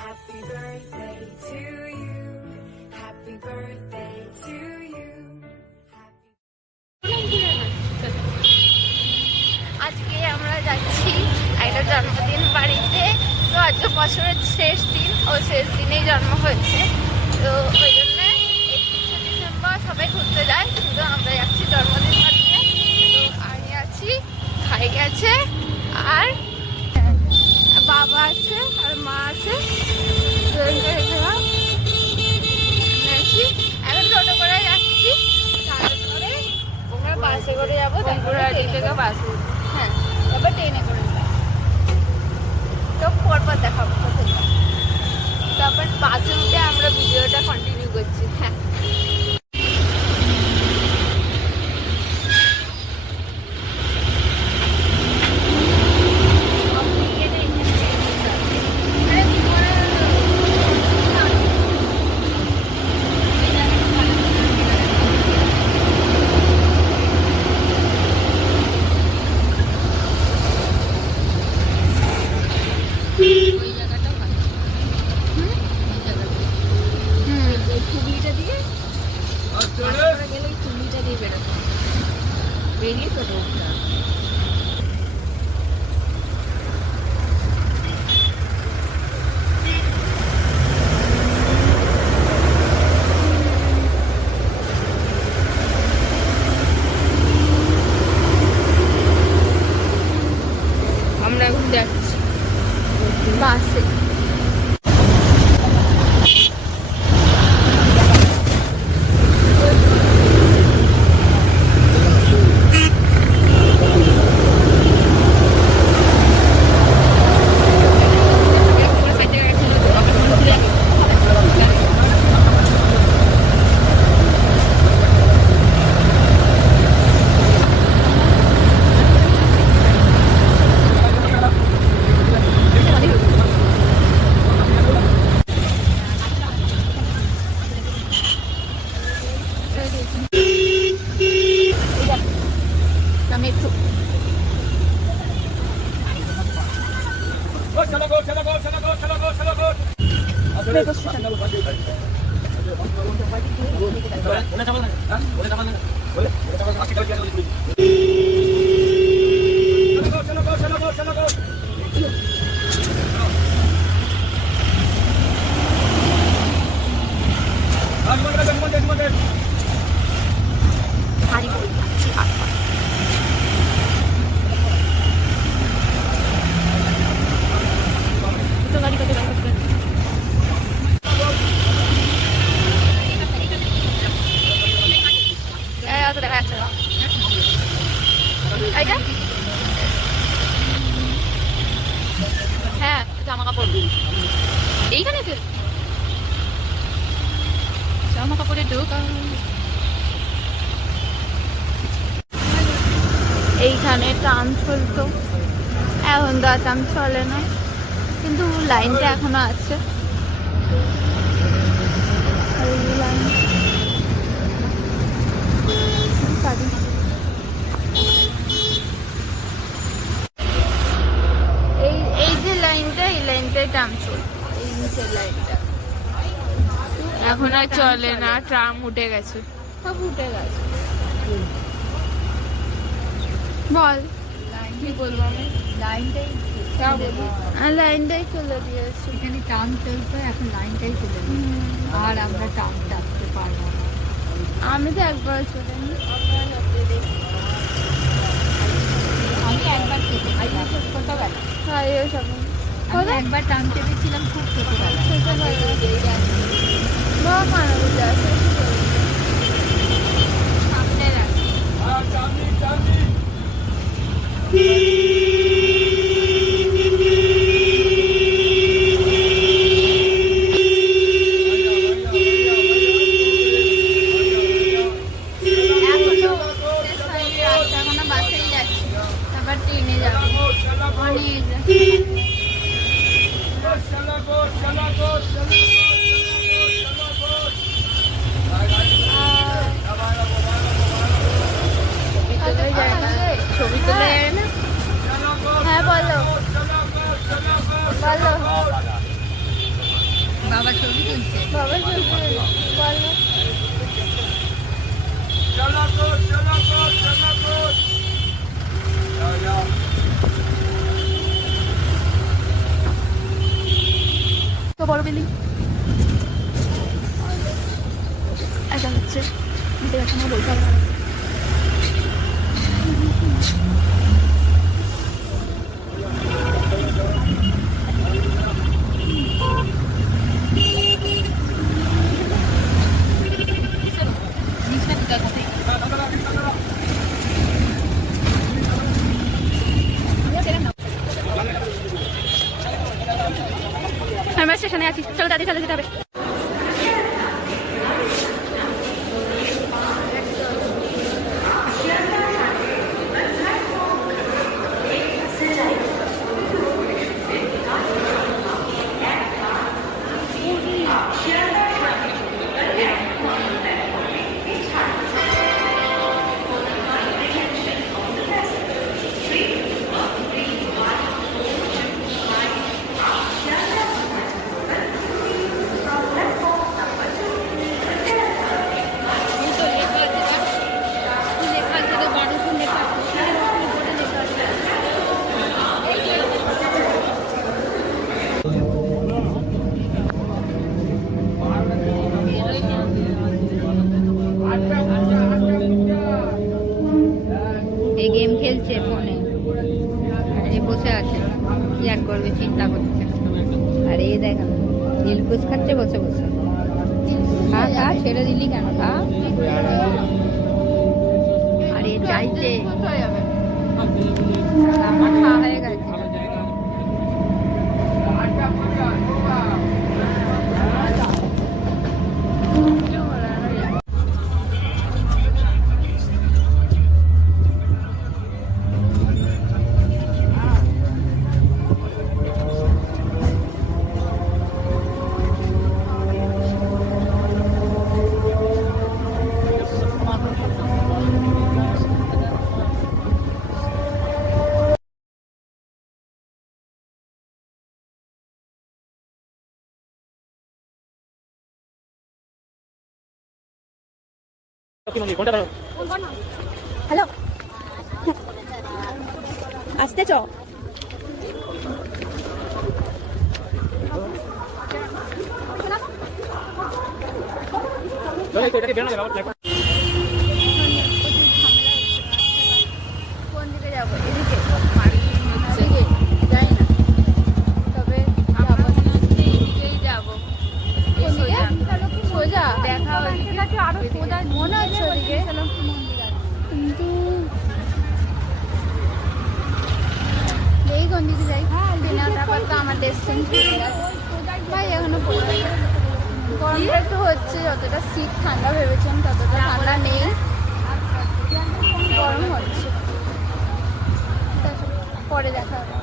Happy birthday to you. Happy birthday to you. আজকে আমরা যাচ্ছি একটা জন্মদিন বাড়িতে। তো আজকে বছরের শেষ দিন, ও শেষ দিনেই জন্ম হয়েছে। তো ওই জন্যে 31শে ডিসেম্বর সবাই ঘুরতে যায়, কিন্তু আমরা যাচ্ছি জন্মদিন বাড়িতে। তো আমি আছি, ভাই গেছে, আর বাবা আছে, আর মা আছে। এখন টোটো করে যাচ্ছি, তারপরে ওখানে বাসে করে যাবো, তারপরে থেকে বাসে, হ্যাঁ, তারপর ট্রেনে করে যাবো। তো পরপর দেখাবো কোথায়। তারপর বাসে উঠে আমরা ভিডিওটা কন্টিনিউ করছি। হ্যাঁ, আমরা এখন যাচ্ছি বাসে। হ্যাঁ, জামা কাপড় এইখানে তো জামা কাপড়ের দোকান। এইখানে ট্রাম চলতো, এখন তো ট্রাম চলে না, কিন্তু লাইনটা এখনো আছে। এই যে লাইনটা, এই লাইনটাই ট্রাম চলতো, এই নিচের লাইনটা এখন আর চলে না, ট্রাম উঠে গেছে, সব উঠে গেছে। বল কি বলবো আমি, লাইনটাই চলে দিয়েছি। এখানে ট্রাম চলতো, এখন লাইনটাই চলে দিয়েছে, আর আমরা ট্রাম চাপতে পারবো না। আমি তো একবার চলে আমি একবার চেপেছিলাম ছোটবেলা, আমি একবার ট্রাম চেপেছিলাম খুব ছোটবেলা। বাসেই যাচ্ছি, তারপর ট্রেনে যাবো। অনেক হচ্ছে, এখানে বলতে হবে। আমরা স্টেশনে আছি, চলো তাড়াতাড়ি চলে যেতে হবে। এই গেম খেলছে ফোনে, আর এ বসে আছে, কি আর করবে, চিন্তা করছে। আর এ দেখা দিলকুচ খাচ্ছে বসে বসে। খা খা, ছেড়ে দিলি কেন, খা। আর এ চাইছে, আমার খাওয়া হয়ে গেছে। হ্যালো, আসতে চ। কোন দিকে যাবো? এদিকে যাই না, তবে এদিকেই যাবো। সোজা দেখা আরো সোজা মনে হচ্ছে ওদিকে, কিন্তু এই কোন দিকে যাই? তারপর তো আমার ডেস্টিনেশন ভাই এখনো গরমটা একটু হচ্ছে, যতটা শীত ঠান্ডা ভেবেছিলাম ততটা ঠান্ডা নেই, গরম হচ্ছে। পরে দেখা হবে।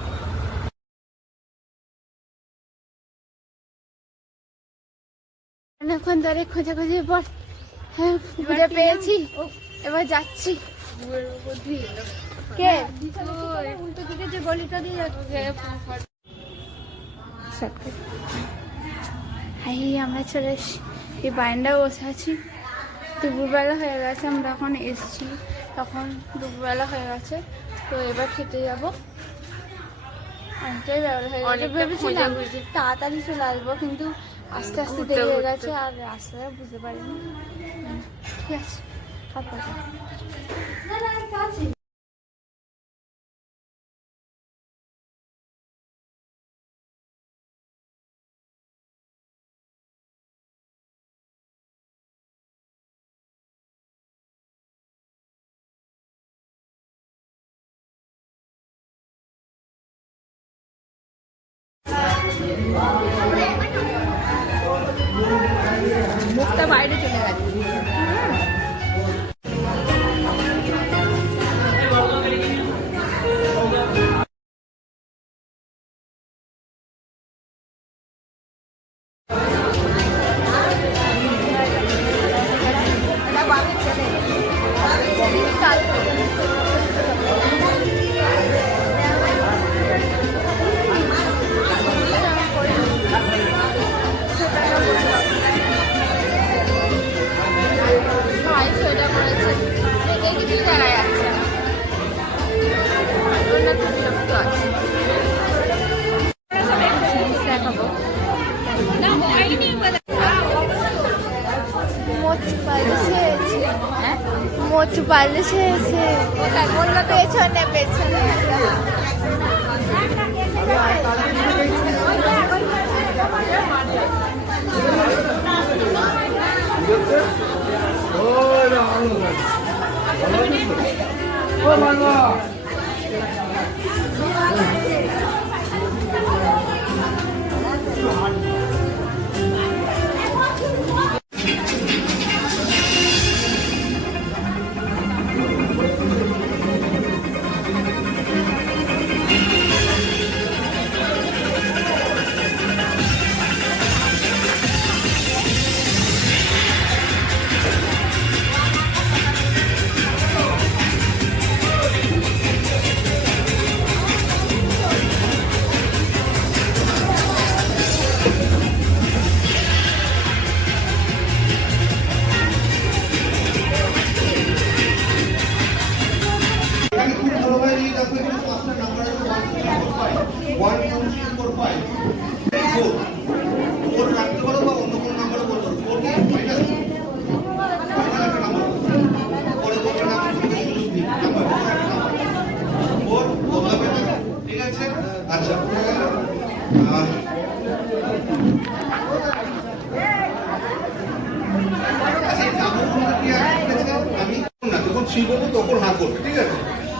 এখন ধরে খোঁজাখুঁজির পর হ্যাঁ খুঁজে পেয়েছি, এবার যাচ্ছি। কে উল্টো দিকে যে গলিটা দিয়ে যাচ্ছে, আমরা চলে এসছি, এই বারান্দায় বসে আছি। দুপুরবেলা হয়ে গেছে, আমরা এখন এসছি, তখন দুপুরবেলা হয়ে গেছে। তো এবার খেতে যাবো, অনেকটাই বেলা হয়ে গেছে। ভেবেছিলাম তাড়াতাড়ি চলে আসবো, কিন্তু আস্তে আস্তে দেরি হয়ে গেছে, আর রাস্তাটা বুঝতে পারিনি। ঠিক আছে, মুখটা বাইরে চলে গেছে। মোচু পালিশে এসে হ্যাঁ মোচু পালিশে এসে কোথায় বললো তো? পেছনে পেছনে তখন হাত করবে, ঠিক আছে?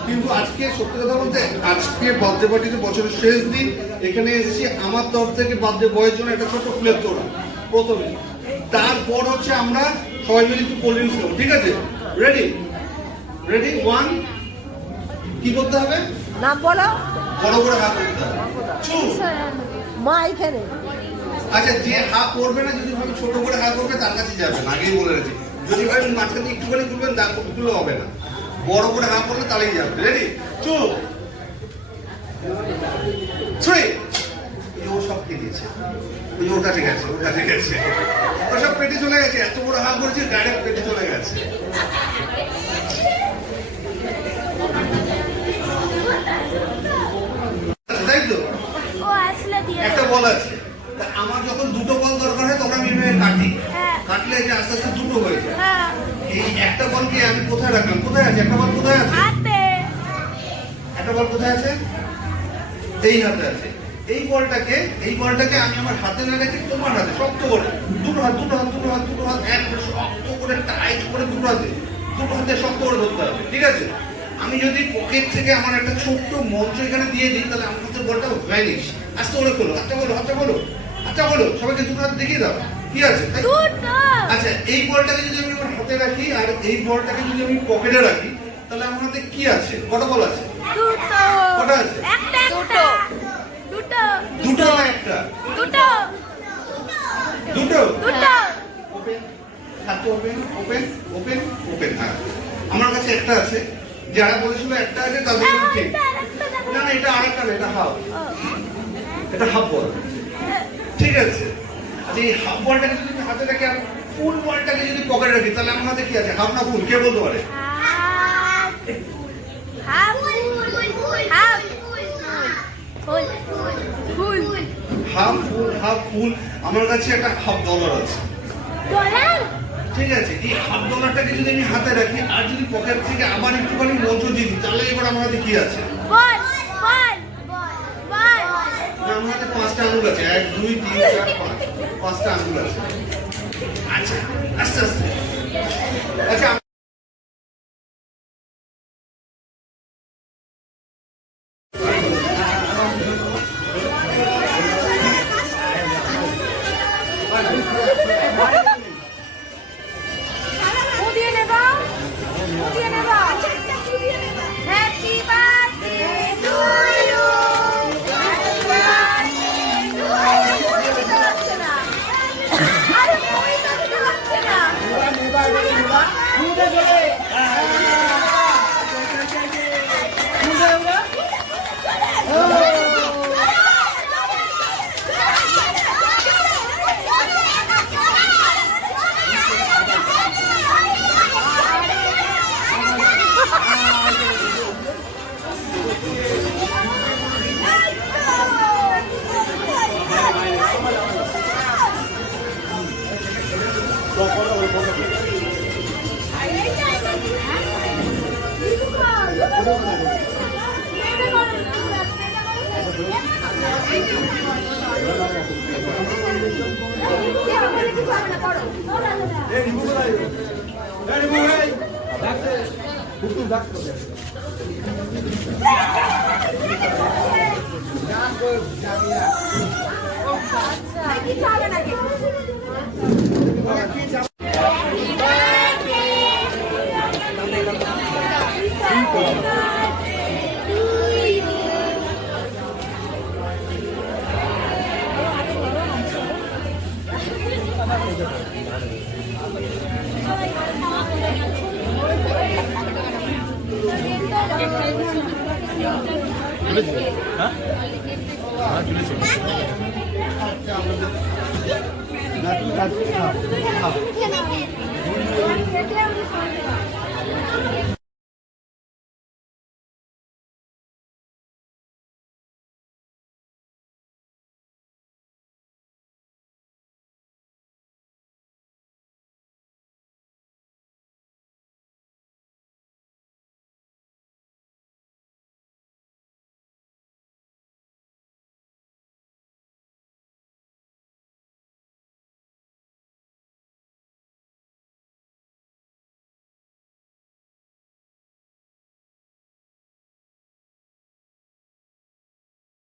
কিন্তু আজকে সত্যি কথা বলতে আজকে বার্থডে পার্টিতে বছরের শেষ দিন এখানে এসেছি আমার তরফ থেকে বার্থডে বয়ের জন্য একটা ছোট প্লেট তোলা প্রথমে, তারপর হচ্ছে আমরা সবাই মিলে একটু কোল্ড ড্রিঙ্কস খাবো, ঠিক আছে? রেডি রেডি ওয়ান কি করতে হবে? নাম বলো। বড় করে হাত করতে হবে। মা এখানে। আচ্ছা, যে হাত করবে না যদি ভাবে ছোট করে হাত করবে তার কাছে যাবেন, আগেই বলে রেখেছি। যদি ভাই মাঝখানে একটুখানি করবেন দাগ করলে হবে না, বড় করে হাত করলে তাহলেই যাবে। Ready to three. ও সব খেয়ে দিয়েছে, ওটা ঠিক আছে, ওটা ঠিক আছে, ও সব পেটে চলে গেছে। এত বড় হাত করেছে ডাইরেক্ট পেটে চলে গেছে। তাই তো? ও আসলে দিয়ে একটা বল আছে, তা আমার যখন দুটো বল দরকার হয় তখন আমি এভাবে কাটি, হ্যাঁ। কাটলে যে আস্তে আস্তে দুটো হয়ে যায়। হ্যাঁ এই একটা বলকে আমি কোথায় রাখলাম? কোথায় আছে একটা বল? কোথায় আছে হাতে একটা বল? কোথায় আছে? এই হাতে আছে। এই বলটাকে আমি আমার হাতে না রেখে তোমার হাতে শক্ত করে দুটো হাত এক শক্ত করে টাইট করে দুটো হাতে শক্ত করে ধরতে হবে, ঠিক আছে? আমি যদি পকেট থেকে আমার একটা ছোট্ট মঞ্চ এখানে দিয়ে দিই তাহলে আমার হাতে বলটা ভ্যানিশ। আস্তে করে খোলো, হাতটা বলো সবাইকে দুটো হাত দেখিয়ে দাও কি আছে, তাই? আচ্ছা, এই বলটাকে যদি আমি আমার হাতে রাখি আর এই বলটাকে যদি আমি পকেটে রাখি তাহলে আমার হাতে কি আছে? কটা বল আছে? কটা আছে? দুটো না একটা? দুটো। ওপেন, হাতটা ওপেন। হ্যাঁ, আমার কাছে একটা আছে। যারা বলেছিল একটা আছে তাদের ঠিক না, এটা আরেকটা না, এটা হাফ বল, ঠিক আছে? আচ্ছা, এই হাফ বলটাকে যদি আমি হাতে রাখি আর ফুল বলটাকে যদি পকেটে রাখি তাহলে আমার হাতে কি আছে? হাফ না ফুল? কে বলতে পারে? হাফ ফুল। আমার কাছে একটা হাফ ডলার আছে, ঠিক আছে? এই হাফ ডলারটাকে যদি আমি হাতে রাখি আর যদি পকেট থেকে আবার একটুখানি মঞ্চ দিয়ে দিই তাহলে এবার আমার হাতে কি আছে? আমার হাতে 5টা আঙুল আছে, 1 2 3 4 5, 5টা আঙুল আছে। আচ্ছা, আস্তে আচ্ছা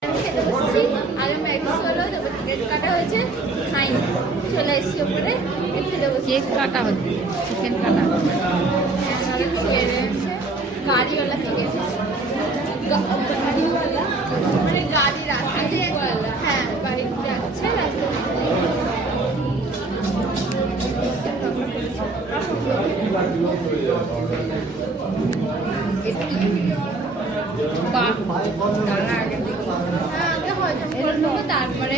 খেতে বসছি আগে ম্যাগি হলো, তারপর চিকেন কাটা হয়েছে, খাইনি, চলে এসেছি ওপরে খেতে বসছি। কেক কাটা হচ্ছে, চিকেন কাটা। গাড়িওয়ালা চিকেন, গাড়িওয়ালা মানে গাড়ি রাস্তাতে, হ্যাঁ গাড়ি যাচ্ছে রাস্তাতে। তারপরে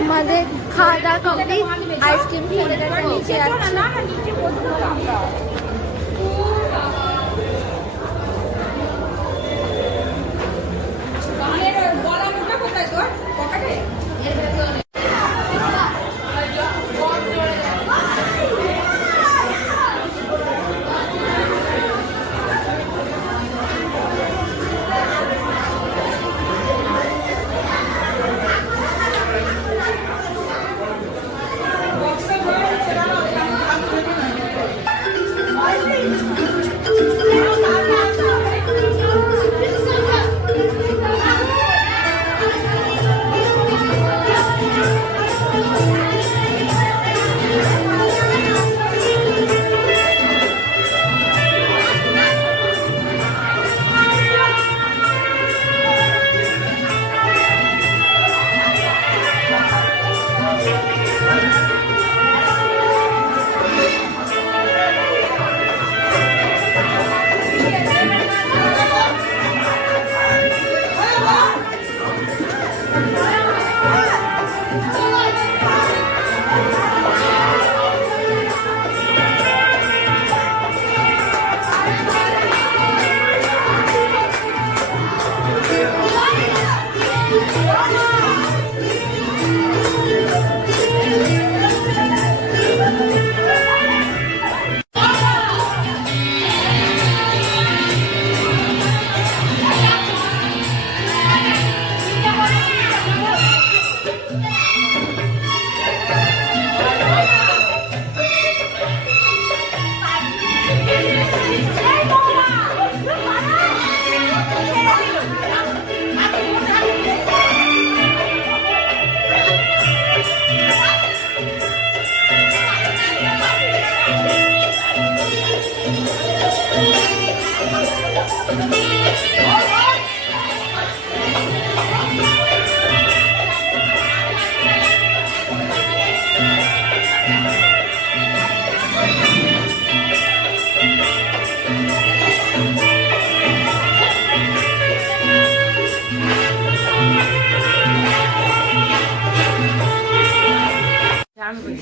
আমাদের খাওয়া দাওয়া কমপ্লিট, আইসক্রিম খেতে খেতে নিচে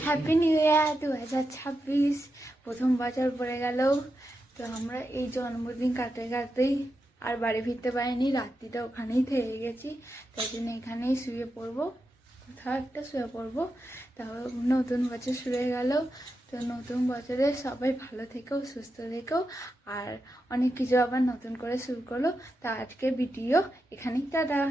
হ্যাপি নিউ ইয়ার 2026। প্রথম বছর পড়ে গেল, তো আমরা এই জন্মদিন কাটাতেই আর বাড়ি ফিরতে পারিনি, রাত্রিটা ওখানেই থেকে গেছি, তাই জন্য এখানেই শুয়ে পড়বো। কোথাও একটা শুয়ে পড়বো। তারপর নতুন বছর শুরু হয়ে গেল, তো নতুন বছরে সবাই ভালো থেকো, সুস্থ থেকো, আর অনেক কিছু আবার নতুন করে শুরু করো। তা আজকে ভিডিও এখানেই, টাটা।